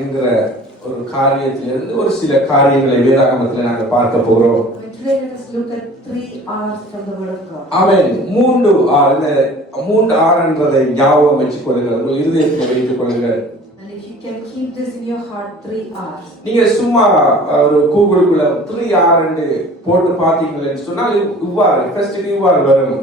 என்கிற ஒரு காரியத்திலிருந்து ஒரு சில காரியங்களை வேதாகமத்தில் நாங்கள் பார்க்க போகிறோம். Today let us look at 3 R's from the word of God. Amen. 3 R இந்த 3 R என்றதை ஞாபகம் வச்சுக் கொள்ளுங்கள், உங்கள் இதயத்தில் வைத்துக் கொள்ளுங்கள். And if you can keep this in your heart, 3 R's. நீங்க சும்மா ஒரு கூகுளுக்குள்ள 3 R என்று போட்டு பார்த்தீங்கன்னு சொன்னால் இவ்வாறு ஃபர்ஸ்ட் இவ்வாறு வரும்.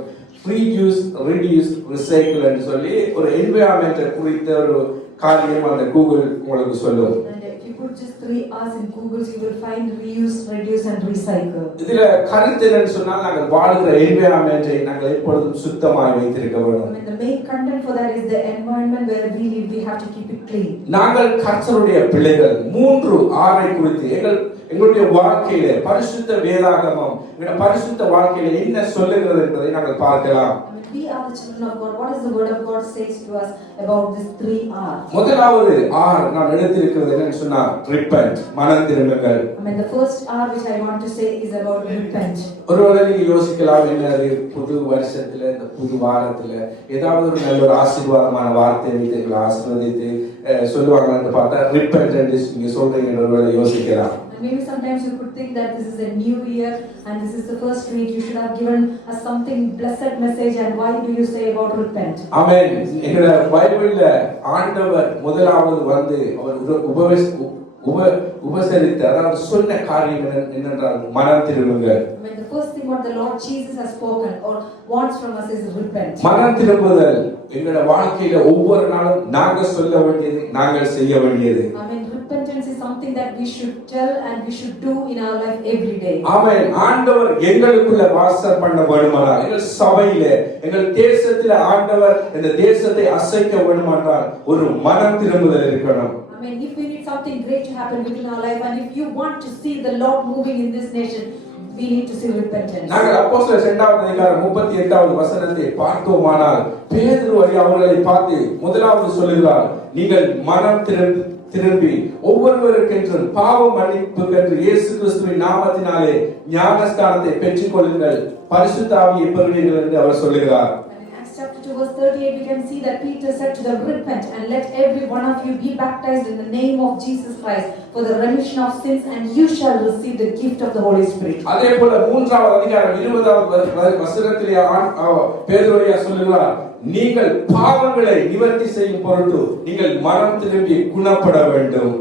reduce, reduce, recycle என்று சொல்லி ஒரு என்வைரன்மென்ட் குறித்த ஒரு காரியம் அந்த கூகுள் உங்களுக்கு சொல்லும். And if you put just 3 R's in Google, you will find reuse, reduce and recycle. இதுல கருத்து என்னன்னு சொன்னால் நாங்கள் வாழ்கிற என்வைரன்மென்ட்டை நாங்கள் எப்பொழுதும் சுத்தமாய் வைத்திருக்க வேண்டும். And the main content for that is the environment where we live. We have to keep it clean. நாங்கள் கர்த்தருடைய பிள்ளைகள். 3 R'ை குறித்து எங்களுடைய வாழ்க்கையிலே பரிசுத்த வேதாகமம் எங்களுடைய பரிசுத்த வாழ்க்கையிலே என்ன சொல்லுகிறது என்பதை நாங்கள் பார்க்கலாம். We are the children of God. What is the word of God says to us about these 3 R's? முதலாவது R நான் எடுத்திருக்கிறது என்னன்னு சொன்னா repent, மனம் திரும்புங்கள். The first R which I want to say is about repent. ஒருவேளை நீங்க யோசிக்கலாம், என்னது புது வருஷத்துல இந்த புது வாரத்துல ஏதாவது ஒரு நல்ல ஒரு ஆசீர்வாதமான வார்த்தை வைத்து ஆசீர்வதித்து சொல்லுவாங்கன்னு பார்த்தா repent என்று நீங்க சொல்றீங்கன்னு ஒருவேளை யோசிக்கலாம். Maybe sometimes you could think that this is a new year and this is the first week. You should have given us something blessed message, and why do you say about repent? ஆமென். எங்க பைபிள்ல ஆண்டவர் முதலாவது வந்து அவர் உபசரித்த அதாவது சொன்ன காரியம் என்னென்றால் மனம் திரும்புங்கள். The first thing what the Lord Jesus has spoken or wants from us is repent. மனம் திரும்புதல் எங்களுடைய வாழ்க்கையில ஒவ்வொரு நாளும் நாங்கள் சொல்ல வேண்டியது, நாங்கள் செய்ய வேண்டியது. Repentance is something that we should tell and we should do in our life every day. ஆமென். ஆண்டவர் எங்களுக்குள்ள வாசம் பண்ண வேண்டுமானால், எங்கள் சபையிலே எங்கள் தேசத்திலே ஆண்டவர் இந்த தேசத்தை அசைக்க வேண்டுமானால் ஒரு மனம் திரும்புதல் இருக்கணும். If we need something great to happen within our life, and if you want to see the Lord moving in this nation, we need to see repentance. நாங்கள் அப்போஸ்தலர் 2வது அதிகாரம் 38வது வசனத்தை பார்த்தோமானால் பேதுரு அவர்களை பார்த்து முதலாவது சொல்லுகிறார், நீங்கள் மனம் திரும்பி ஒவ்வொருவருக்கென்றும் பாவ மன்னிப்புக்கென்று இயேசு கிறிஸ்துவின் நாமத்தினாலே ஞானஸ்நானத்தை பெற்றுக் கொள்ளுங்கள், பரிசுத்த ஆவியை பெறுவீர்கள் என்று அவர் சொல்லுகிறார். Chapter 2 verse 38 we can see that Peter said to them, repent and let every one of you be baptized in the name of Jesus Christ for the remission of sins, and you shall receive the gift of the Holy Spirit. அதேபோல 3வது அதிகாரம் 20வது வசனத்திலே பேதுரு சொல்லுகிறார், நீங்கள் பாவங்களை நிவர்த்தி செய்யும் பொருட்டு நீங்கள் மனம் திரும்பி குணப்பட வேண்டும்.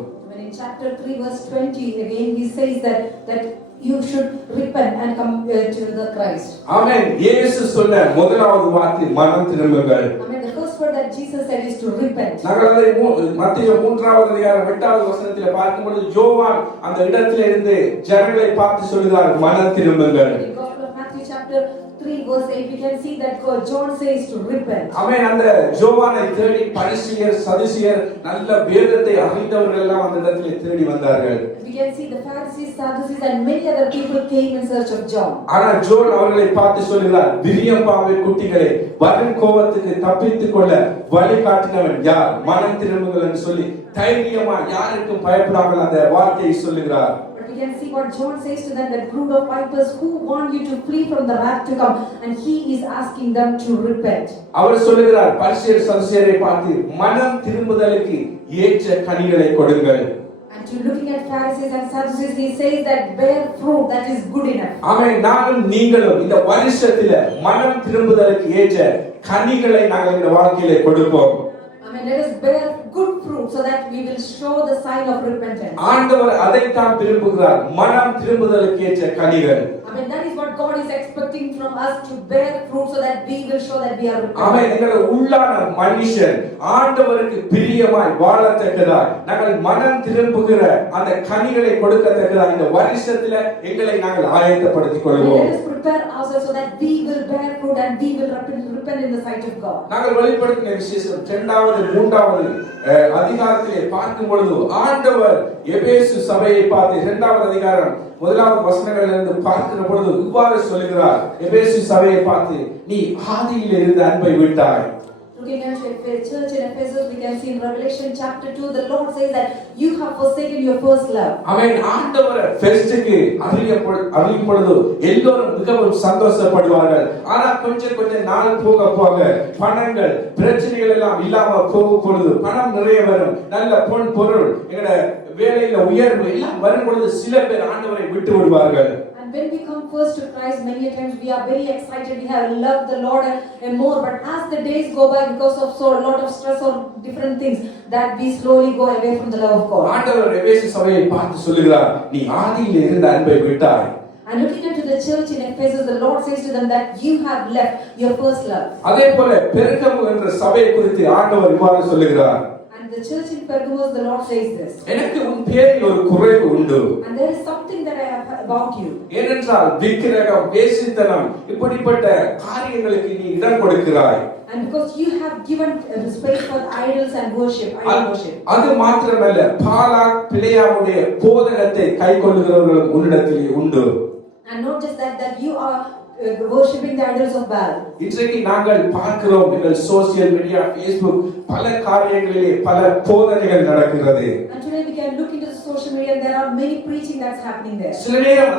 In chapter 3 verse 20 again he says that you should repent and come to the Christ. Amen. இயேசு சொன்ன முதலாவது வார்த்தை மனம் திரும்புங்கள். The first word that Jesus said is to repent. நாங்கள் அதை மத்தேயு 3வது அதிகாரம் 8வது வசனத்திலே பார்க்கும்போது யோவான் அந்த இடத்திலே இருந்து ஜனங்களை பார்த்து சொல்கிறார், மனம் திரும்புங்கள். In Gospel of Matthew chapter 3 verse 8 we can see that John says to repent. ஆமென். அந்த யோவானை தேடி பரிசேயர் சதுசேயர் நல்ல வேதத்தை அறிந்தவர்கள் எல்லாம் அந்த இடத்திலே தேடி வந்தார்கள். We can see the Pharisees, Sadducees and many other people came in search of John. ஆனா ஜோன் அவர்களை பார்த்து சொல்கிறார், விரியம்பாவை குட்டிகளே, வரும் கோபத்துக்கு தப்பித்துக் கொள்ள வழி காட்டினவன் யார்? மனம் திரும்புங்கள் என்று சொல்லி தைரியமா யாருக்கும் பயப்படாமல் அந்த வார்த்தையை சொல்லுகிறார். We can see what John says to them, that brood of vipers, who want you to flee from the wrath to come, and he is asking them to repent. அவர் சொல்லுகிறார், பரிசேயர் சதுசேயரை பார்த்து மனம் திரும்புதலுக்கு ஏற்ற கனிகளை கொடுங்கள். And to looking at Pharisees and Sadducees, he says that bear fruit that is good enough. ஆமென். நானும் நீங்களும் இந்த வருஷத்திலே மனம் திரும்புதலுக்கு ஏற்ற கனிகளை நாங்கள் இந்த வாழ்க்கையிலே கொடுப்போம். Let us bear good fruit so that we will show the sign of repentance. ஆண்டவர் அதைத்தான் விரும்புகிறார், மனம் திரும்புதலுக்கு ஏற்ற கனிகள். That is what God is expecting from us, to bear fruit so that we will show that we are repentant. ஆமென். எங்களுடைய உள்ளான மனுஷன் ஆண்டவருக்கு பிரியமாய் வாழத்தக்கதாய் நாங்கள் மனம் திரும்புகிற அந்த கனிகளை கொடுக்கத்தக்கதாய் இந்த வருஷத்துல எங்களை நாங்கள் ஆயத்தப்படுத்திக் கொள்வோம். Let us prepare ourselves so that we will bear fruit and we will repent in the sight of God. நாங்கள் வெளிப்படுத்தின விசேஷம் 2வது 3வது அதிகாரத்திலே பார்க்கும் பொழுது ஆண்டவர் எபேசு சபையை பார்த்து 2வது அதிகாரம் 1வது வசனங்களிலிருந்து பார்க்கிற பொழுது இவ்வாறு சொல்கிறார், எபேசு சபையை பார்த்து, நீ ஆதியில் இருந்த அன்பை விட்டாய். To Looking at the church in Ephesus, we can see in Revelation chapter 2, the Lord says that you have forsaken your first love. அவன் ஆண்டவரை ஃபெஸ்டுக்கு அறியும் பொழுது எல்லோரும் மிகவும் சந்தோஷப்படுவார்கள். ஆனா கொஞ்சம் நாள் போக போக பணங்கள் பிரச்சனைகள் எல்லாம் இல்லாம போகும் பொழுது பணம் நிறைய வரும், நல்ல பொன் பொருள், எங்கட வேலையில உயர்வு எல்லாம் வரும் பொழுது சில பேர் ஆண்டவரை விட்டு விடுவார்கள். And when we come first to Christ, many times we are very excited, we have loved the Lord and more, but as the days go by because of so a lot of stress or different things, that we slowly go away from the love of God. ஆண்டவர் எபேசு சபையை பார்த்து சொல்லுகிறார், நீ ஆதியிலே இருந்த அன்பை விட்டாய். And looking into the church in Ephesus, the Lord says to them that you have left your first love. அதே போல பெர்கமு என்ற சபையை குறித்து ஆண்டவர் இவ்வாறு சொல்லுகிறார். And the church in Pergamos, the Lord says this. எனக்கு உன் பேரில் ஒரு குறைவு உண்டு. And there is something that I have about you. ஏனென்றால் விக்கிரகம், வேசித்தனம் இப்படிப்பட்ட காரியங்களுக்கு நீ இடம் கொடுக்கிறாய். And because you have given space for idols and worship, idol worship. அது மாத்திரமல்ல, பாலாக் பிலேயாமுடைய போதகத்தை கைக்கொள்ளுகிறவர்களும் உன்னிடத்தில் உண்டு. And not just that you are worshipping the idols of Baal. இன்றைக்கு நாங்கள் பார்க்கிறோம், எங்கள் சோசியல் மீடியா, Facebook பல காரியங்களிலே பல போதனைகள் நடக்கிறது. And today we can look into the social media and there are many preaching that's happening there. சில நேரம்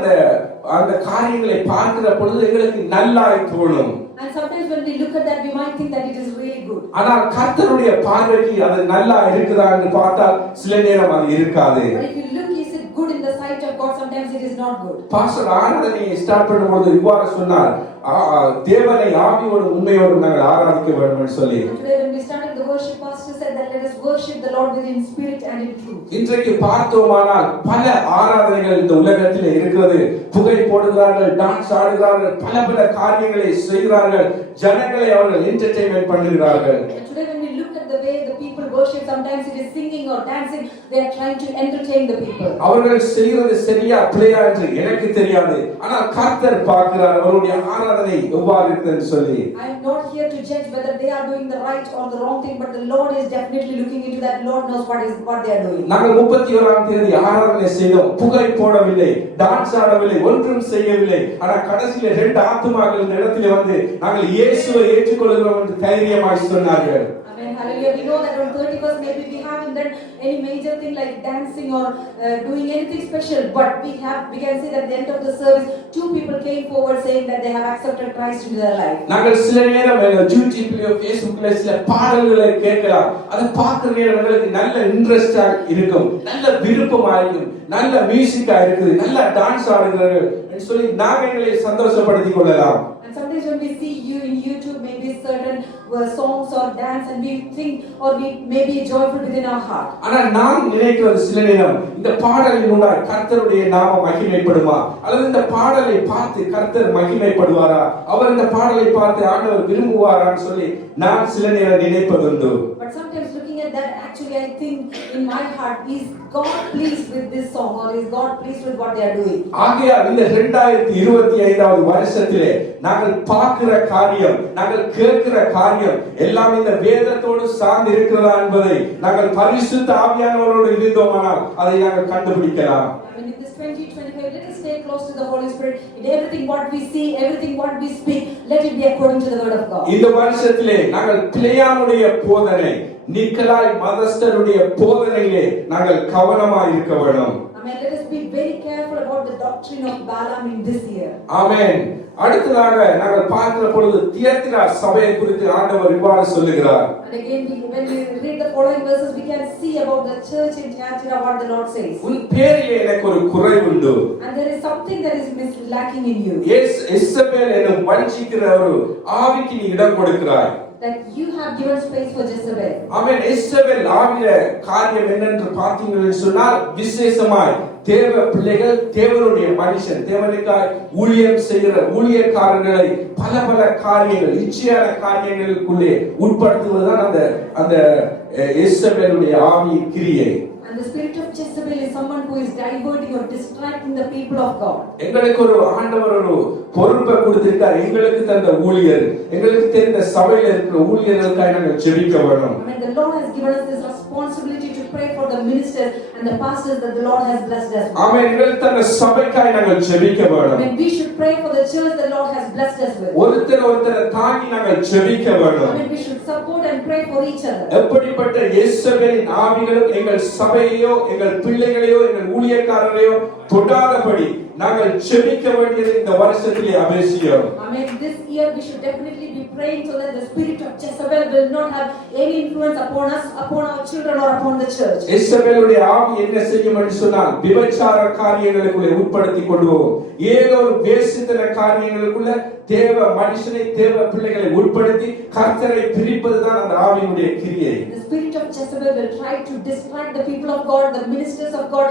அந்த காரியங்களை பார்க்கிற பொழுது எங்களுக்கு நல்லாய் தோணும். And sometimes when we look at that, we might think that it is really good. ஆனால் கர்த்தருடைய பார்வைக்கு அது நல்லா இருக்குதா என்று பார்த்தால் சில நேரம் அது இருக்காது. But if you look, is it good in the sight of God? Sometimes it is not good. Pastor ஆராதனையை ஸ்டார்ட் பண்ணும்போது இவ்வாறு சொன்னார், தேவனை ஆவியோடு உண்மையோடு நாங்கள் ஆராதிக்க வேண்டும் என்று சொல்லி. Today when we started the worship, pastor said that let us worship the Lord within spirit and in truth. இன்றைக்கு பார்த்தோமானால் பல ஆராதனைகள் இந்த உலகத்தில் இருக்கிறது. புகை போடுகிறார்கள், டான்ஸ் ஆடுகிறார்கள், பல காரியங்களை செய்கிறார்கள், ஜனங்களை அவர்கள் என்டர்டெயின்மென்ட் பண்ணுகிறார்கள். Today when we look at the way the people worship, sometimes it is singing or dancing, they are trying to entertain the people. அவர்கள் செய்கிறது சரியா பிழையா என்று எனக்கு தெரியாது, ஆனால் கர்த்தர் பார்க்கிறார் அவருடைய ஆராதனை எவ்வாறு இருக்குன்னு சொல்லி. I am not here to judge whether they are doing the right or the wrong thing, but the Lord is definitely looking into that. Lord knows what they are doing. நாங்கள் 31ஆம் தேதி ஆராதனை செய்தோம், புகை போடவில்லை, டான்ஸ் ஆடவில்லை, ஒன்றும் செய்யவில்லை. ஆனால் கடைசியில 2 ஆத்துமாக்கள் இந்த இடத்திலே வந்து நாங்கள் இயேசுவை ஏற்றுக்கொள்கிறோம் என்று தைரியமாய் சொன்னார்கள். Amen. Hallelujah. We know that on 31st maybe we haven't done any major thing like dancing or doing anything special, but we can say that at the end of the service 2 people came forward saying that they have accepted Christ into their life. நாங்கள் சில நேரம் YouTubeலயோ Facebookல சில பாடல்களை கேட்கலாம், அதை பார்க்கிற நேரம் எங்களுக்கு நல்ல இன்ட்ரெஸ்டா இருக்கும், நல்ல விருப்பமா இருக்கும், நல்ல மியூசிக்கா இருக்குது, நல்ல டான்ஸ் ஆடுகிறார்கள் என்று சொல்லி நாங்கள் எங்களை சந்தோஷப்படுத்திக் கொள்ளலாம். And sometimes when we see you in YouTube, maybe certain songs or dance, and we think or we may be joyful within our heart. ஆனா நான் நினைக்கிறது சில நேரம் இந்த பாடலின் ஊடாக கர்த்தருடைய நாமம் மகிமைப்படுமா, அல்லது இந்த பாடலை பார்த்து கர்த்தர் மகிமைப்படுவாரா, அவர் இந்த பாடலை பார்த்து ஆண்டவர் விரும்புவாரான்னு சொல்லி நான் சில நேரம் நினைப்பதுண்டு. But sometimes looking at that, actually I think in my heart, is God pleased with this song or is God pleased with what they are doing? ஆகையால் இந்த 2025வது வருஷத்திலே நாங்கள் பார்க்கிற காரியம், நாங்கள் கேட்கிற காரியம் எல்லாம் இந்த வேதத்தோடு சார்ந்து இருக்கிறதா என்பதை நாங்கள் பரிசுத்த ஆவியானவரோடு இருந்தோமானால் அதை நாங்கள் கண்டுபிடிக்கலாம். I mean, in this 2025, let us stay close to the Holy Spirit. In everything what we see, everything what we speak, let it be according to the word of God. இந்த வருஷத்திலே நாங்கள் பிலேயாமுடைய போதனை, நிக்கலாய் மதஸ்தருடைய போதனையிலே நாங்கள் கவனமாய் இருக்க வேண்டும். Amen. Let us be very careful about the doctrine of Balaam in this year. ஆமென். அடுத்ததாக நாங்கள் பார்க்கிற பொழுது தியத்திரா சபையை குறித்து ஆண்டவர் இவ்வாறு சொல்லுகிறார். And again, when we read the following verses, we can see about the church in Thyatira what the Lord says. உன் பேரிலே எனக்கு ஒரு குறைவுண்டு. And there is something that is lacking in you. இசபேல் என்னும் வஞ்சிக்கிற ஒரு ஆவிக்கு நீ இடம் கொடுக்கிறாய். That you have given space for Jezebel. Amen. இசபேல் ஆவில காரியம் என்னென்று பார்த்தீங்கன்னு சொன்னால் விசேஷமாய் தேவ பிள்ளைகள், தேவனுடைய மனுஷன், தேவனுக்காய் ஊழியம் செய்கிற ஊழியக்காரர்களை பல காரியங்கள், இச்சையான காரியங்களுக்குள்ளே உட்படுத்துவதுதான் அந்த இசபேலுடைய ஆவியின் கிரியை. And the spirit of Jezebel is someone who is diverting or distracting the people of God. எங்களுக்கு ஒரு ஆண்டவர் ஒரு பொறுப்பை கொடுத்திருக்கார், எங்களுக்கு தந்த ஊழியர், எங்களுக்கு தெரிந்த சபையில் இருக்கிற ஊழியர்களுக்காக நாங்கள் ஜெபிக்க வேண்டும். I mean, the Lord has given us this responsibility to pray for the ministers and the pastors that the Lord has blessed us with. ஆமென். எங்களுக்கு தந்த சபைக்காக நாங்கள் ஜெபிக்க வேண்டும். I mean, we should pray for the church the Lord has blessed us with. ஒருத்தர் தாங்கி நாங்கள் ஜெபிக்க வேண்டும். I mean, we should support and pray for each other. எப்படிப்பட்ட இயேசுவின் ஆவிகளும் எங்கள் சபையையோ எங்கள் பிள்ளைகளையோ எங்கள் ஊழியக்காரரையோ தொடாதபடி நாங்கள் ஜெபிக்க வேண்டியது இந்த வருஷத்திலே அவசியம். I mean, this year we should definitely be praying so that the spirit of Jezebel will not have any influence upon us, upon our children or upon the church. இயேசுவினுடைய ஆவி என்ன செய்யும் என்று சொன்னால் விபச்சார காரியங்களுக்குள்ளே உட்படுத்தி கொண்டு போகும். ஏதோ ஒரு வேசித்தன காரியங்களுக்குள்ள தேவ மனுஷனை தேவ பிள்ளைகளை உட்படுத்தி கர்த்தரை பிரிப்பதுதான் அந்த ஆவியினுடைய கிரியை. The spirit of Jezebel will try to distract the people of God, the ministers of God,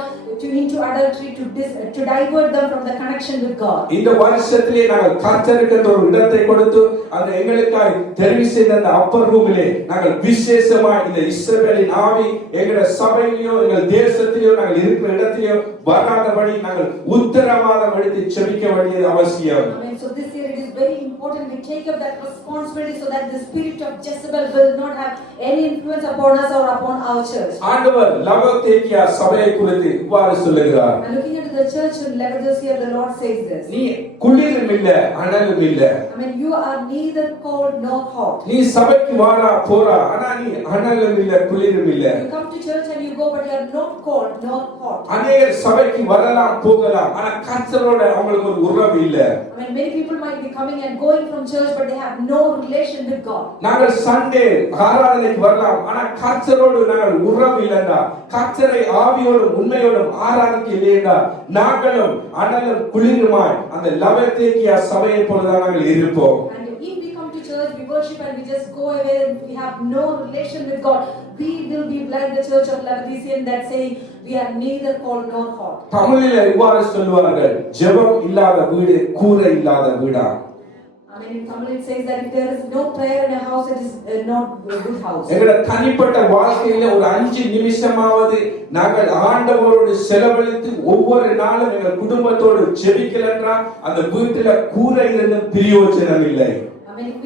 into adultery, to divert them from the connection with God. இந்த வருஷத்திலே நாங்கள் கர்த்தருக்கு ஒரு இடத்தை கொடுத்து அந்த எங்களுக்காய் தெரிவு செய்த அந்த அப்பர் ரூமிலே நாங்கள் விசேஷமா இந்த இஸ்ரவேலின் ஆவி எங்கள் சபையிலோ எங்கள் தேசத்திலோ நாங்கள் இருக்கிற இடத்திலோ வராதபடி நாங்கள் உத்தரவாதம் எடுத்து ஜெபிக்க வேண்டியது அவசியம். Amen. So this year it is very important we take up that responsibility so that the spirit of Jezebel will not have any influence upon us or upon our church. ஆண்டவர் லவோதிகேயா சபையை குறித்து இவ்வாறு சொல்லுகிறார். And looking into the church in Laodicea, the Lord says this. நீ குளிரும் இல்ல அனலும் இல்ல. I mean, you are neither cold nor hot. நீ சபைக்கு வாரா போறா ஆனா நீ அனலும் இல்ல குளிரும் இல்ல. You come to church and you go but you are not cold nor hot. அநேகர் சபைக்கு வரலாம் போகலாம் ஆனா கர்த்தரோட அவங்களுக்கு ஒரு உறவு இல்ல. I mean, many people might be coming and going from church but they have no relation with God. நாங்கள் சண்டே ஆராதனைக்கு வரலாம் ஆனா கர்த்தரோடு நாங்கள் உறவு இல்லைன்னா கர்த்தரை ஆவியோடு உண்மையோடு ஆராதிக்க இல்லையா நாங்களும் அனலும் குளிருமாய் அந்த லவோதிகேயா சபையை போலதான் நாங்கள் இருப்போம். And if we come to church, we worship and we just go away and we have no relation with God, we will be like the church of Laodicea that saying we are neither cold nor hot. தமிழில் இவ்வாறு சொல்வார்கள் ஜெபம் இல்லாத வீடு கூரை இல்லாத வீடா. I mean, in Tamil it says that if there is no prayer in a house, it is not a good house. எங்கட தனிப்பட்ட வாழ்க்கையில ஒரு 5 நிமிஷமாவது நாங்கள் ஆண்டவரோடு செலவழித்து ஒவ்வொரு நாளும் எங்கள் குடும்பத்தோடு ஜெபிக்கலன்றா அந்த வீட்டில கூரை இருந்து பிரயோஜனம் இல்லை. I mean, if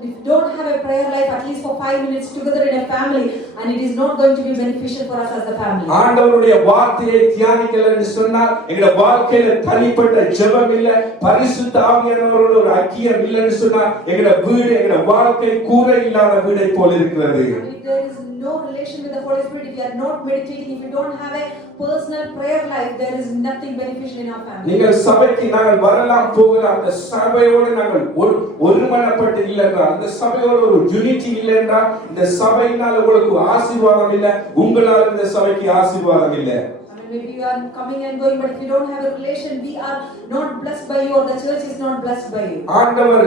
we don't have a prayer life at least for 5 minutes together in a family, and it is not going to be beneficial for us as a family. ஆண்டவருடைய வார்த்தையை தியானிக்கல என்று சொன்னால் எங்க வாழ்க்கையில தனிப்பட்ட ஜெபம் இல்ல பரிசுத்த ஆவியானவரோட ஒரு ஐக்கியம் இல்லன்னு சொன்னா எங்க வீடு எங்க வாழ்க்கை கூரை இல்லாத வீடை போல இருக்கிறது. If there is no relation with the Holy Spirit, if you are not meditating, if you don't have a personal prayer life, there is nothing beneficial in our family. நீங்கள் சபைக்கு நாங்கள் வரலாம் போகலாம் அந்த சபையோடு நாங்கள் ஒருமனப்பட்டு இல்லைன்றா அந்த சபையோட ஒரு யூனிட்டி இல்லைன்றா இந்த சபையினால் உங்களுக்கு ஆசீர்வாதம் இல்லை உங்களால் இந்த சபைக்கு ஆசீர்வாதம் இல்லை. Maybe you are coming and going, but if you don't have a relation, we are not blessed by you, or the church is not blessed by you. ஆண்டவர்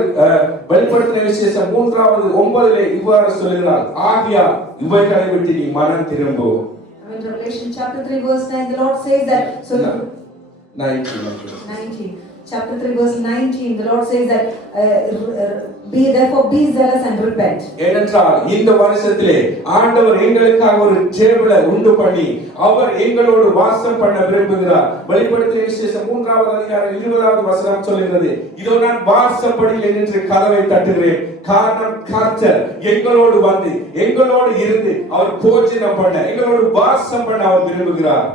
வெளிப்படுத்தின விசேஷம் 3:9 இவ்வாறு சொல்கிறார் ஆகியால் இவைகளை விட்டு நீ மனம் திரும்பு. I mean, Revelation chapter 3 verse 9, the Lord says that. So 19. Chapter 3 verse 19, the Lord says that be zealous and repent. ஏனென்றால் இந்த வருஷத்திலே ஆண்டவர் எங்களுக்காக ஒரு டேபிளை உண்டு பண்ணி அவர் எங்களோடு வாசம் பண்ண விரும்புகிறார். வெளிப்படுத்தின விசேஷம் 3வது அதிகாரம் 20வது வசனம் சொல்கிறது இதோ நான் வாசப்படியில் நின்று கதவை தட்டுகிறேன் காரணம் கர்த்தர் எங்களோடு வந்து எங்களோடு இருந்து அவர் போஜனம் பண்ண எங்களோடு வாசம் பண்ண அவர் விரும்புகிறார்.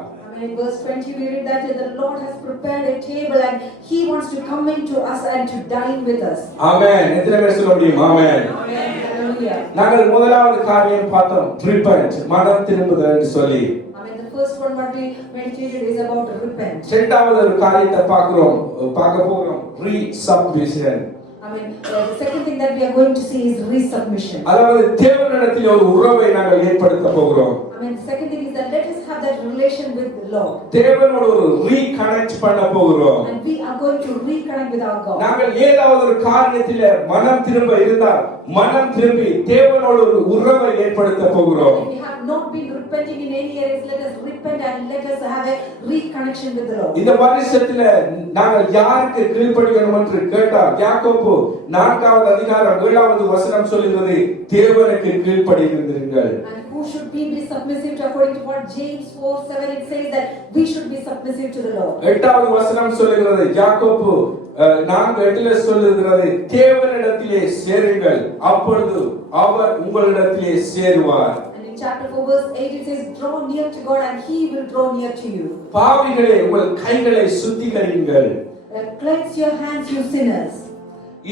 In verse 20 we read that the Lord has prepared a table and he wants to come into us and to dine with us. Amen. எத்தனை பேர் சொல்ல முடியும்? Amen. Amen. Hallelujah. நாங்கள் முதலாவது காரியம் பார்த்தோம் repent மனம் திரும்புதல் என்று சொல்லி. I mean, the first one what we meditated is about repent. இரண்டாவது ஒரு காரியத்தை பார்க்க போறோம் resubmission. I mean, the second thing that we are going to see is resubmission. அதாவது தேவனிடத்தில் ஒரு உறவை நாங்கள் ஏற்படுத்த போகிறோம். I mean, the second thing is that let us have that relation with the Lord. தேவனோடு ஒரு reconnect பண்ண போகிறோம். And we are going to reconnect with our God. நாங்கள் ஏதாவது ஒரு காரியத்திலே மனம் திரும்ப இருந்தால் மனம் திரும்பி தேவனோடு ஒரு உறவை ஏற்படுத்த போகிறோம். If we have not been repenting in any areas, let us repent and let us have a reconnection with the Lord. இந்த வருஷத்துல நாங்கள் யாருக்கு கீழ்ப்படியணும் என்று கேட்டால் யாக்கோபு 4வது அதிகாரம் 7வது வசனம் சொல்கிறது தேவனுக்கு கீழ்ப்படிந்திருங்கள். And who should we be submissive to according to what James 4:7 it says that we should be submissive to the Lord. 8வது வசனம் சொல்கிறது யாக்கோபு 4:8 சொல்கிறது தேவனிடத்திலே சேருங்கள் அப்பொழுது அவர் உங்களிடத்திலே சேருவார். And in chapter 4 verse 8 it says draw near to God and he will draw near to you. பாவிகளே உங்கள் கைகளை சுத்திகரியுங்கள். Cleanse your hands you sinners.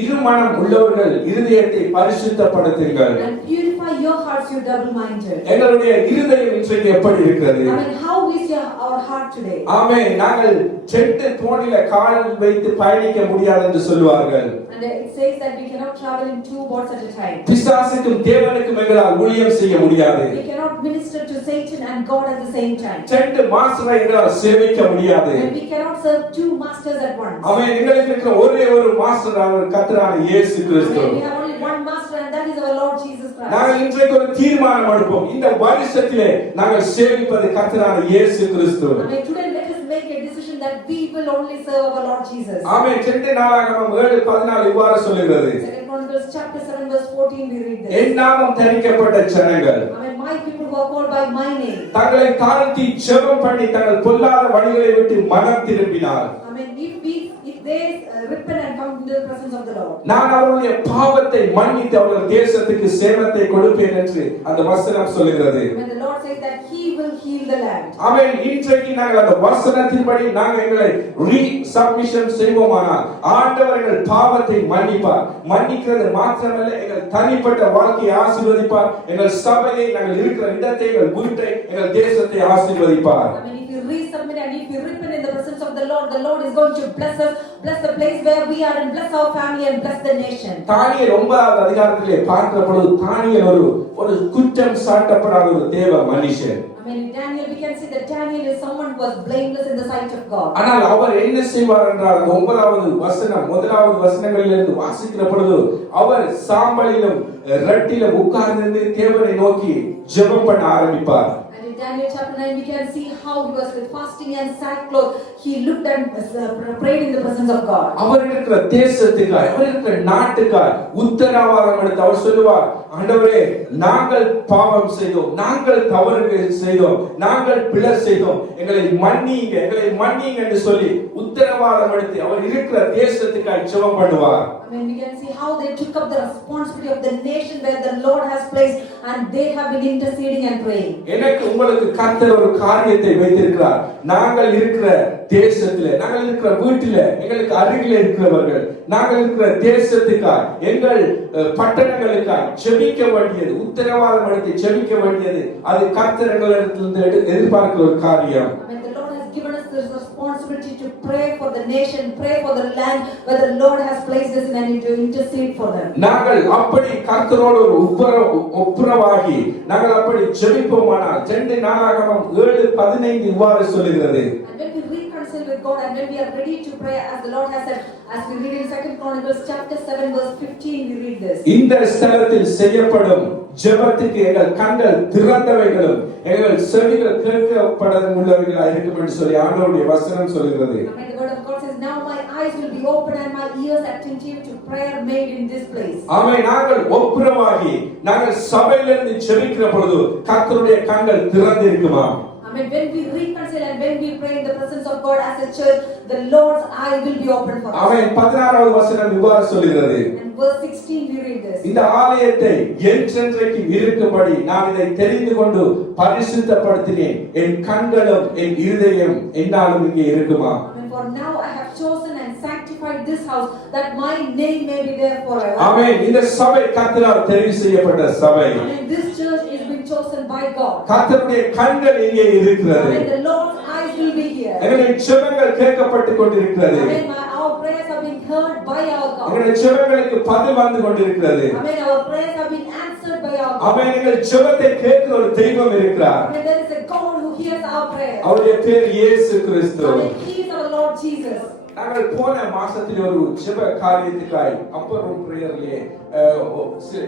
இருமனம் உள்ளவர்கள் இருதயத்தை பரிசுத்தப்படுத்துங்கள். And purify your hearts, you double-minded. எங்களுடைய இருதயம் இன்றைக்கு எப்படி இருக்கிறது? I mean, how is our heart today? ஆமென். நாங்கள் செட்டு தோணில கால் வைத்து பயணிக்க முடியாது என்று சொல்வார்கள். And it says that we cannot travel in two boats at a time. பிசாசுக்கும் தேவனுக்கும் எங்களால் ஊழியம் செய்ய முடியாது. We cannot minister to Satan and God at the same time. Set மாஸ்டரை எங்களால் சேவிக்க முடியாது. And we cannot serve two masters at once. ஆமென். எங்களுக்கு இருக்கிற ஒரே ஒரு மாஸ்டர் அவர் கர்த்தரான இயேசு கிறிஸ்து. We have only one master and that is our Lord Jesus Christ. நாங்கள் இன்றைக்கு ஒரு தீர்மானம் எடுப்போம். இந்த வருஷத்திலே நாங்கள் சேவிப்பது கர்த்தரான இயேசு கிறிஸ்து. I mean, today let us make a decision that we will only serve our Lord Jesus. Amen. Set நாளாகமம் 7:14 இவ்வாறு சொல்லுகிறது. 2 Chronicles chapter 7 verse 14 we read this. என் நாமம் தரிக்கப்பட்ட ஜனங்கள் I mean, my people who are called by my name. தங்களை தாழ்த்தி ஜெபம் பண்ணி தங்கள் பொல்லாத வழிகளை விட்டு மனம் திரும்பினார். I mean, if they repent and come into the presence of the Lord. நான் அவர்களுடைய பாவத்தை மன்னித்து அவர்கள் தேசத்துக்கு சேமத்தை கொடுப்பேன் என்று அந்த வசனம் சொல்லுகிறது. When the Lord says that he will heal the land. ஆமென். இன்றைக்கு நாங்கள் அந்த வசனத்தின்படி நாங்கள் எங்களை ரீசப்மிஷன் செய்வோமானால் ஆண்டவர் எங்கள் பாவத்தை மன்னிப்பார். மன்னிக்கிறது மாத்திரமல்ல, எங்கள் தனிப்பட்ட வாழ்க்கையை ஆசீர்வதிப்பார். எங்கள் சபையை, நாங்கள் இருக்கிற இடத்தை, எங்கள் வீட்டை, எங்கள் தேசத்தை ஆசீர்வதிப்பார். I mean, if you resubmit and if you repent in the presence of the Lord is going to bless us, bless the place where we are and bless our family and bless the nation. தானியேல் 9வது அதிகாரத்திலே பார்க்கிற பொழுது தானியேல் ஒரு குற்றம் சாட்டப்படாத ஒரு தேவ மனுஷன். I mean, Daniel, we can see that Daniel is someone who was blameless in the sight of God. ஆனால் அவர் என்ன செய்வார் என்றால் 9வது வசனம் முதலாவது வசனங்களிலிருந்து வாசிக்கிற பொழுது அவர் சாம்பலிலும் இரட்டிலும் உட்கார்ந்து தேவனை நோக்கி ஜெபம் பண்ண ஆரம்பிப்பார். And in Daniel chapter 9 we can see how he was with fasting and sackcloth. He looked and prayed in the presence of God. அவர் இருக்கிற தேசத்துக்காய், அவர் இருக்கிற நாட்டுக்காய் உத்தரவாதம் எடுத்து அவர் சொல்லுவார், ஆண்டவரே நாங்கள் பாவம் செய்தோம், நாங்கள் தவறு செய்தோம், நாங்கள் பிழை செய்தோம், எங்களை மன்னிங்க என்று சொல்லி உத்தரவாதம் எடுத்து அவர் இருக்கிற தேசத்துக்காய் ஜெபம் பண்ணுவார். I mean, we can see how they took up the responsibility of the nation where the Lord has placed and they have been interceding and praying. எனக்கு உங்களுக்கு கர்த்தர் ஒரு காரியத்தை வைத்திருக்கிறார். நாங்கள் இருக்கிற தேசத்திலே, நாங்கள் இருக்கிற வீட்டிலே, எங்களுக்கு அருகில் இருக்கிறவர்கள், நாங்கள் இருக்கிற தேசத்துக்காய், எங்கள் பட்டணங்களுக்காய் ஜெபிக்க வேண்டியது, உத்தரவாதம் எடுத்து ஜெபிக்க வேண்டியது, அது கர்த்தர் எங்களிடத்திலிருந்து எதிர்பார்க்கிற ஒரு காரியம். I mean, the Lord has given us this responsibility to pray for the nation, pray for the land where the Lord has placed us and to intercede for them. நாங்கள் அப்படி கர்த்தரோடு ஒரு ஒப்புரவாகி நாங்கள் அப்படி ஜெபிப்போமானால் 2 நாளாகமம் 7:15 இவ்வாறு சொல்லுகிறது. And when we reconcile with God and when we are ready to pray as the Lord has said, as we read in 2 Chronicles chapter 7 verse 15 we read this. இந்த ஸ்தலத்தில் செய்யப்படும் ஜெபத்துக்கு எங்கள் கண்கள் திறந்தவைகளும் எங்கள் செவிகள் கேட்கப்படும் உள்ளவைகளாக இருக்கும் என்று சொல்லி ஆண்டவருடைய வசனம் சொல்கிறது. And the word of God says, now my eyes will be open and my ears attentive to prayer made in this place. ஆமென். நாங்கள் ஒப்புரவாகி நாங்கள் சபையிலிருந்து ஜெபிக்கிற பொழுது கர்த்தருடைய கண்கள் திறந்து இருக்குமா? I mean, when we reconcile and when we pray in the presence of God as a church, the Lord's eye will be open for us. ஆமென். 16வது வசனம் இவ்வாறு சொல்கிறது. And verse 16 we read this. இந்த ஆலயத்தை என்றென்றைக்கு இருக்கும்படி நான் இதை தெரிந்து கொண்டு பரிசுத்தப்படுத்தினேன், என் கண்களும் என் இருதயம் என்னாலும் இங்கே இருக்குமா? For now I have chosen and sanctified this house that my name may be there forever. ஆமென். இந்த சபை கர்த்தரால் தெரிவு செய்யப்பட்ட சபை. And this church is been chosen by God. கர்த்தருடைய கண்கள் இங்கே இருக்கிறது. And the Lord's eyes will be here. எங்களுடைய ஜெபங்கள் கேட்கப்பட்டு கொண்டிருக்கிறது. Amen. Our prayers have been heard by our God. எங்களுடைய ஜெபங்களுக்கு பதில் வந்து கொண்டிருக்கிறது. Amen. Our prayers have been answered by our God. ஆமென். எங்கள் ஜெபத்தை கேட்கிற ஒரு தெய்வம் இருக்கிறார். Amen. There is a God who hears our prayers. அவருடைய பேர் இயேசு கிறிஸ்து. Amen. He is our Lord Jesus. நாங்கள் போன மாசத்தில் ஒரு ஜெப காரியத்துக்காய் அப்பர் ரூம் பிரேயர்லயே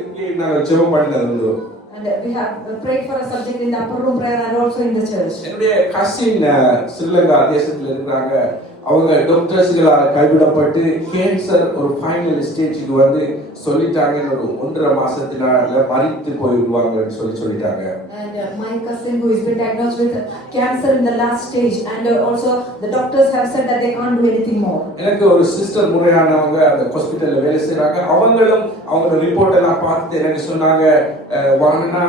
இங்கே நாங்கள் ஜெபம் பண்ணினது. And we have prayed for a subject in the upper room prayer and also in the church. என்னுடைய கசின் ஸ்ரீலங்கா தேசத்துல இருக்காங்க. அவங்க டாக்டர்ஸ்களால் கைவிடப்பட்டு கேன்சர் ஒரு ஃபைனல் ஸ்டேஜுக்கு வந்து சொல்லிட்டாங்க, ஒரு 1.5 மாசத்தினால மரித்து போயிடுவாங்கன்னு சொல்லிட்டாங்க. And my cousin who has been diagnosed with cancer in the last stage and also the doctors have said that they can't do anything more. எனக்கு ஒரு சிஸ்டர் முறையானவங்க அந்த ஹாஸ்பிடல்ல வேலை செய்றாங்க. அவங்களும் அவங்க ரிப்போர்ட் எல்லாம் பார்த்து எனக்கு சொன்னாங்க, வாங்கினா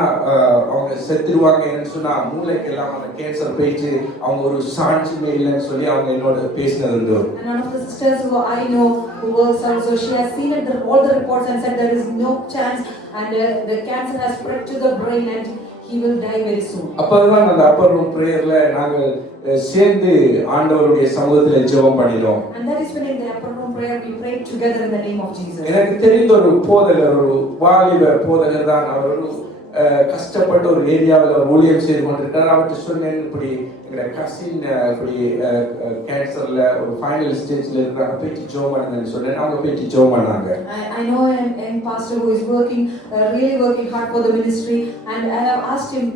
அவங்க செத்துருவாங்கன்னு சொன்னா மூளைக்கு எல்லாம் அந்த கேன்சர் போயிட்டு அவங்க ஒரு சான்ஸ் இல்லைன்னு சொல்லி அவங்க என்னோட பேசினது. And one of the sisters who I know who works also, she has seen all the reports and said there is no chance, and the cancer has spread to the brain and he will die very soon. அப்பதான் அந்த Appar room பிரேயர்ல நாங்க சேர்ந்து ஆண்டவருடைய சமூகத்துல ஜெபம் பண்ணினோம். And that is when in the upper room prayer we prayed together in the name of Jesus. எனக்கு தெரிந்த ஒரு போதகர், ஒரு வாலிப போதகர் தான். அவர் ஒரு கஷ்டப்பட்ட ஒரு ஏரியாவில் ஊழியம் செய்து கொண்டிருக்கார். அவர்கிட்ட சொன்னேன், இப்படி எங்களோட கசின் இப்படி கேன்சர்ல ஒரு ஃபைனல் ஸ்டேஜ்ல இருக்காங்க, போயிட்டு ஜோம் பண்ணுங்கன்னு சொன்னேன். அவங்க போயிட்டு ஜோம் பண்ணாங்க. I know a pastor who is working really working hard for the ministry, and I have asked him,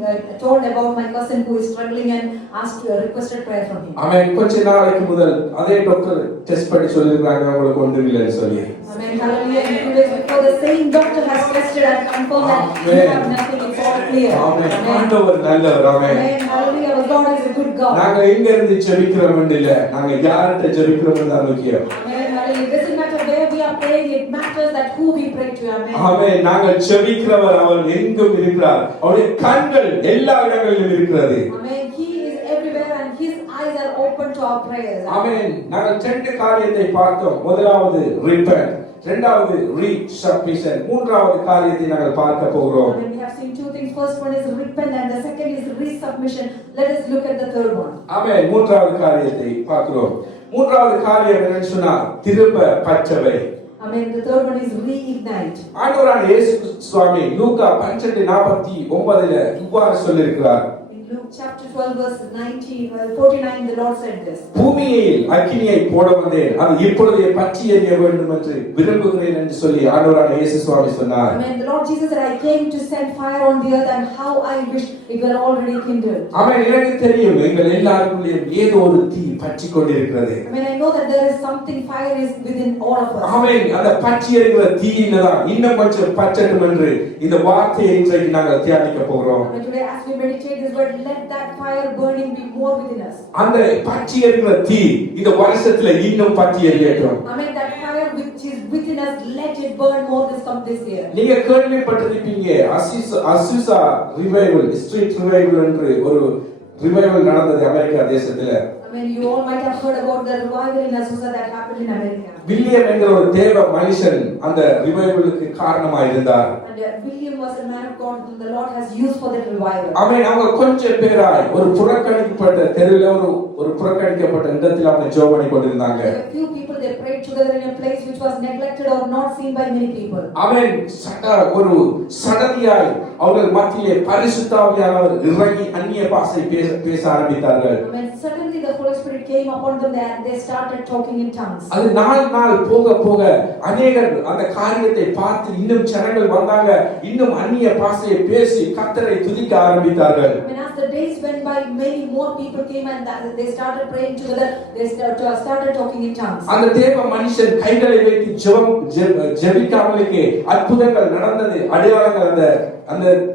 told about my cousin who is struggling, and asked requested prayer from him. அவன் கொஞ்ச நாளைக்கு முதல் அதே doctor test பண்ணி சொல்லிருக்காங்க உங்களுக்கு ஒன்றும் இல்லைன்னு சொல்லி. Amen. Hallelujah. And 2 days before, the same doctor has tested and confirmed that you have nothing. It's all clear. Amen. ஆண்டவர் நல்லவர். Amen. Amen. Hallelujah. Our God is a good God. நாங்க எங்க இருந்து ஜெபிக்கிறோம் இல்ல, நாங்க யார்கிட்ட ஜெபிக்கிறோம் தான் முக்கியம். Amen. Hallelujah. It doesn't matter where we are praying, it matters that who we pray to. Amen. ஆமென். நாங்க ஜெபிக்கிறவர் அவர் எங்கும் இருக்கிறார். அவருடைய கண்கள் எல்லா இடங்களிலும் இருக்கிறது. Amen. He is everywhere and his eyes are open to our prayers. ஆமென். நாங்கள் 2 காரியத்தை பார்த்தோம். முதலாவது repent, இரண்டாவது resubmission, மூன்றாவது காரியத்தை நாங்கள் பார்க்க போகிறோம். Amen. We have seen 2 things. First one is repent and the second is resubmission. Let us look at the third one. ஆமென். மூன்றாவது காரியத்தை பார்க்கிறோம். மூன்றாவது காரியம் என்னன்னு சொன்னா திரும்ப பற்றவை. Amen. The third one is reignite. ஆண்டவரான இயேசு சுவாமி லூக்கா 12:49ல இவ்வாறு சொல்லியிருக்கிறார். In Luke chapter 12 verse 49, the Lord said this. பூமியில் அக்கினியை போட வந்தேன், அது இப்பொழுதே பற்றி எரிய வேண்டும் என்று விரும்புகிறேன் என்று சொல்லி ஆண்டவரான இயேசு சுவாமி சொன்னார். Amen. The Lord Jesus said, I came to send fire on the earth, and how I wish it were already kindled. ஆமென். எனக்கு தெரியும் எங்கள் எல்லாருக்குள்ளேயும் ஏதோ ஒரு தீ பற்றி கொண்டிருக்கிறது. Amen. I know that there is something, fire is within all of us. ஆமென். அந்த பற்றி எரிகிற தீயினதான் இன்னும் கொஞ்சம் பற்றட்டும் என்று இந்த வார்த்தையை இன்றைக்கு நாங்கள் தியானிக்க போகிறோம். And today as we meditate this word, let that fire burning be more within us. அந்த பற்றி எரிகிற தீ இந்த வருஷத்துல இன்னும் பற்றி எரியட்டும். Amen. That fire which is within us, let it burn more this year. நீங்க கேள்விப்பட்டிருப்பீங்க, அசுசா ரிவைவல், ஸ்ட்ரீட் ரிவைவல் என்று ஒரு ரிவைவல் நடந்தது அமெரிக்கா தேசத்துல. I mean, you all might have heard about the revival in Azusa that happened in America. William என்ற ஒரு தேவ மனுஷன் அந்த ரிவைவலுக்கு காரணமாக இருந்தார். And William was a man of God whom the Lord has used for that revival. ஆமென். அவங்க கொஞ்சம் பேராய் ஒரு புறக்கணிக்கப்பட்ட தெருவில் ஒரு புறக்கணிக்கப்பட்ட இடத்தில் அவங்க ஜெபம் பண்ணி கொண்டிருந்தாங்க. A few people, they prayed together in a place which was neglected or not seen by many people. ஆமென். ஒரு சடதியாய் அவர்கள் மத்தியிலே பரிசுத்த ஆவியானவர் இறங்கி அந்நிய பாஷை பேச ஆரம்பித்தார்கள். Amen. Suddenly the Holy Spirit came upon them and they started talking in tongues. அது நாள் போக போக அநேகர் அந்த காரியத்தை பார்த்து இன்னும் ஜனங்கள் வந்தாங்க, இன்னும் அந்நிய பாஷையை பேசி கர்த்தரை துதிக்க ஆரம்பித்தார்கள். I mean, as the days went by, many more people came and they started praying together. They started talking in tongues. அந்த தேவ மனுஷன் கைகளை வைத்து ஜெபிக்காமலே அற்புதங்கள் நடந்தது, அடையாளங்கள்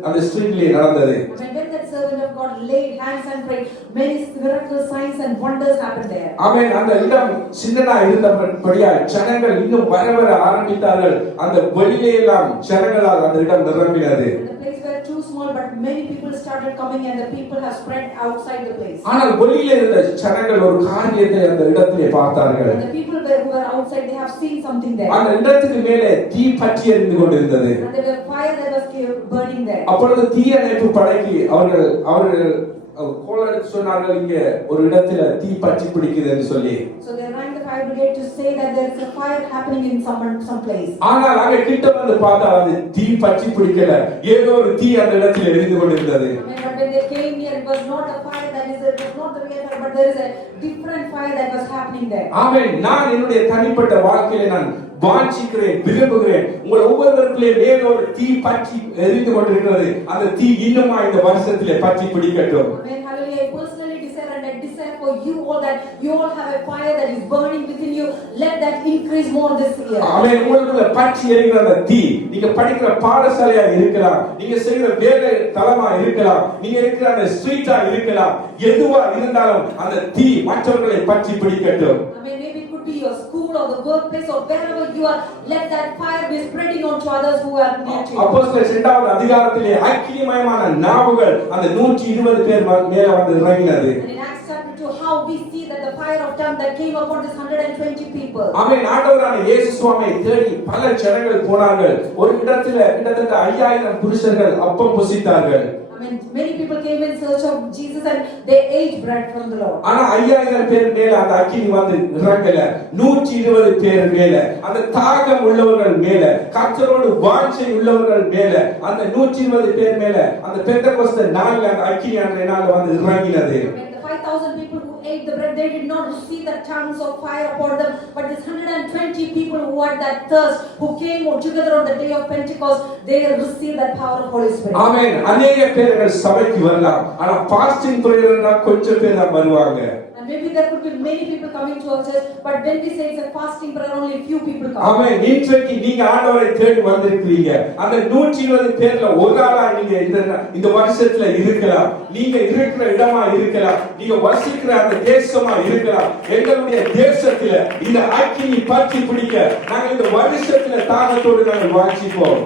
அந்த ஸ்ட்ரீட்லயே நடந்தது. When that servant of God laid hands and prayed, many miraculous signs and wonders happened there. ஆமென். அந்த இடம் சின்னதா இருந்தபடியா ஜனங்கள் இன்னும் வர ஆரம்பித்தார்கள். அந்த வெளியிலே எல்லாம் ஜனங்களால் அந்த இடம் நிரம்பினது. The place were too small, but many people started coming and the people have spread outside the place. ஆனால் வெளியிலே இருந்த ஜனங்கள் ஒரு காரியத்தை அந்த இடத்திலே பார்த்தார்கள். And the people who were outside, they have seen something there. அந்த இடத்துக்கு மேலே தீ பற்றி எரிந்து கொண்டிருந்தது. And there was fire that was burning there. அப்பொழுது தீயணைப்பு படைக்கு அவர்கள் கோலடித்து சொன்னார்கள், இங்க ஒரு இடத்துல தீ பற்றி பிடிக்குது என்று சொல்லி. So they rang the fire brigade to say that there is a fire happening in some place. ஆனால் அங்க கிட்ட வந்து பார்த்தா அது தீ பற்றி பிடிக்கல, ஏதோ ஒரு தீ அந்த இடத்துல எரிந்து கொண்டிருந்தது. But when they came near, it was not a fire that is, it was not the real fire, but there is a different fire that was happening there. ஆமென். நான் என்னுடைய தனிப்பட்ட வாழ்க்கையில நான் வாஞ்சிக்கிறேன், விரும்புகிறேன், உங்கள் ஒவ்வொருவருக்குள்ளேயும் ஏதோ ஒரு தீ பற்றி எரிந்து கொண்டிருக்கிறது. அந்த தீ இன்னுமா இந்த வருஷத்திலே பற்றி பிடிக்கட்டும். Amen. Hallelujah. I personally desire and I desire for you all that you all have a fire that is burning within you. Let that increase more this year. ஆமென். உங்களுக்குள்ள பற்றி எரிகிற அந்த தீ, நீங்க படிக்கிற பாடசாலையா இருக்கலாம், நீங்க செய்கிற வேலை தளமா இருக்கலாம், நீங்க இருக்கிற அந்த ஸ்ட்ரீட்டா இருக்கலாம், எதுவா இருந்தாலும் அந்த தீ மற்றவர்களை பற்றி பிடிக்கட்டும். Amen. Maybe it could be your school or the workplace or wherever you are. Let that fire be spreading on to others who are near to you. அப்போஸ்தலர் 2வது அதிகாரத்திலே அக்கினிமயமான நாவுகள் அந்த 120 பேர் மேல வந்து இறங்கினது. And in Acts chapter chapter 2, how we see that the fire of tongue that came upon this 120 people. ஆமென். ஆண்டவரான இயேசு சுவாமியை தேடி பல ஜனங்கள் போனார்கள். ஒரு இடத்துல கிட்டத்தட்ட 5000 புருஷர்கள் அப்பம் புசித்தார்கள். I mean, many people came in search of Jesus and they ate bread from the Lord. ஆனா 5000 பேர் மேல அந்த அக்கினி வந்து இறங்கல. 120 பேர் மேல, அந்த தாகம் உள்ளவர்கள் மேல, கர்த்தரோடு வாஞ்சை உள்ளவர்கள் மேல, அந்த 120 பேர் மேல அந்த பெந்தெகோஸ்தே நாள்ல அந்த அக்கினி அன்றைய நாள்ல வந்து இறங்கினது. And the 5,000 people who ate the bread, they did not receive the tongues of fire upon them, but this 120 people who had that thirst, who came together on the day of Pentecost, they received that power of Holy Spirit. ஆமென். अनेक பேர்கள் சபைக்கு வரலாம். ஆனா fasting பிரேயர்னா கொஞ்சம் பேர் தான் வருவாங்க. And maybe there could be many people coming to our church, but when we say it's a fasting prayer, only a few people come. ஆமென். இன்றைக்கு நீங்க ஆண்டவரை தேடி வந்திருக்கீங்க. அந்த 120 பேர்ல ஒரு ஆளா நீங்க இந்த வருஷத்துல இருக்கலாம். நீங்க இருக்கிற இடமா இருக்கலாம். நீங்க வசிக்கிற அந்த தேசமா இருக்கலாம். எங்களுடைய தேசத்துல இந்த அக்கினி பற்றி பிடிக்க நாங்கள் இந்த வருஷத்துல தாகத்தோடு நாங்கள் வாஞ்சிப்போம்.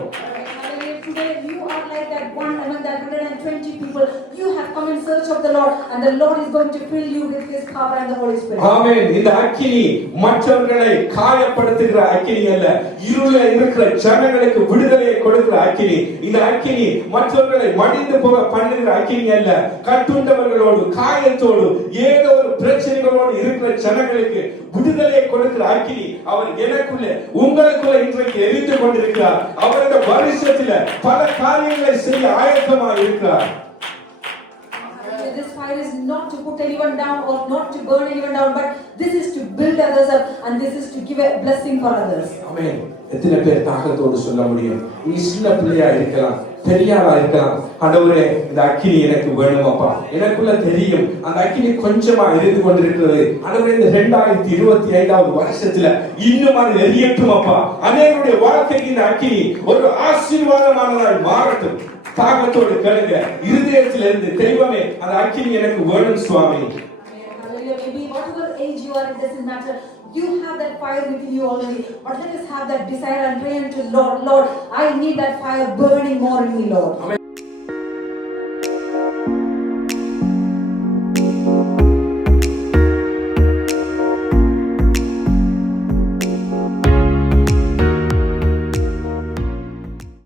Today you are like that one among that 120 people. You have come in search of the Lord, and the Lord is going to fill you with His power and the Holy Spirit. ஆமென். இந்த அக்கினி மற்றவர்களை காயப்படுத்துகிற அக்கினி அல்ல, இருள இருக்கிற ஜனங்களுக்கு விடுதலையை கொடுக்கிற அக்கினி. இந்த அக்கினி மற்றவர்களை மடிந்து போக பண்ணுகிற அக்கினி அல்ல, கட்டுண்டவர்களோடு காயத்தோடு ஏதோ ஒரு பிரச்சனைகளோடு இருக்கிற ஜனங்களுக்கு விடுதலையை கொடுக்கிற அக்கினி அவர் எனக்குள்ள உங்களுக்குள்ள இன்றைக்கு எரிந்து கொண்டிருக்கிறார். அவர் இந்த வருஷத்துல பல காரியங்களை செய்ய ஆயத்தமாக இருக்கிறார். This fire is not to put anyone down or not to burn anyone down, but this is to build others up, and this is to give a blessing for others. ஆமென். எத்தனை பேர் தாகத்தோடு சொல்ல முடியும்? நீ சின்ன பிள்ளையா இருக்கலாம், பெரியாளா இருக்கலாம். ஆண்டவரே, இந்த அக்கினி எனக்கு வேணும் அப்பா. எனக்குள்ள தெரியும் அந்த அக்கினி கொஞ்சமா எரிந்து கொண்டிருக்கிறது. ஆண்டவரே, இந்த 2025வது வருஷத்துல இன்னும் அது எரியட்டும் அப்பா. அநேகருடைய வாழ்க்கைக்கு இந்த அக்கினி ஒரு ஆசீர்வாதமானதாய் மாறட்டும். தாகத்தோடு கேளுங்க, இருதயத்திலிருந்து தெய்வமே அந்த அக்கினி எனக்கு வேணும் சுவாமி. Hallelujah. Maybe whatever age you are, it doesn't matter. You have that fire within you already. But let us have that desire and pray unto Lord, Lord, I need that fire burning more in me, Lord. Amen.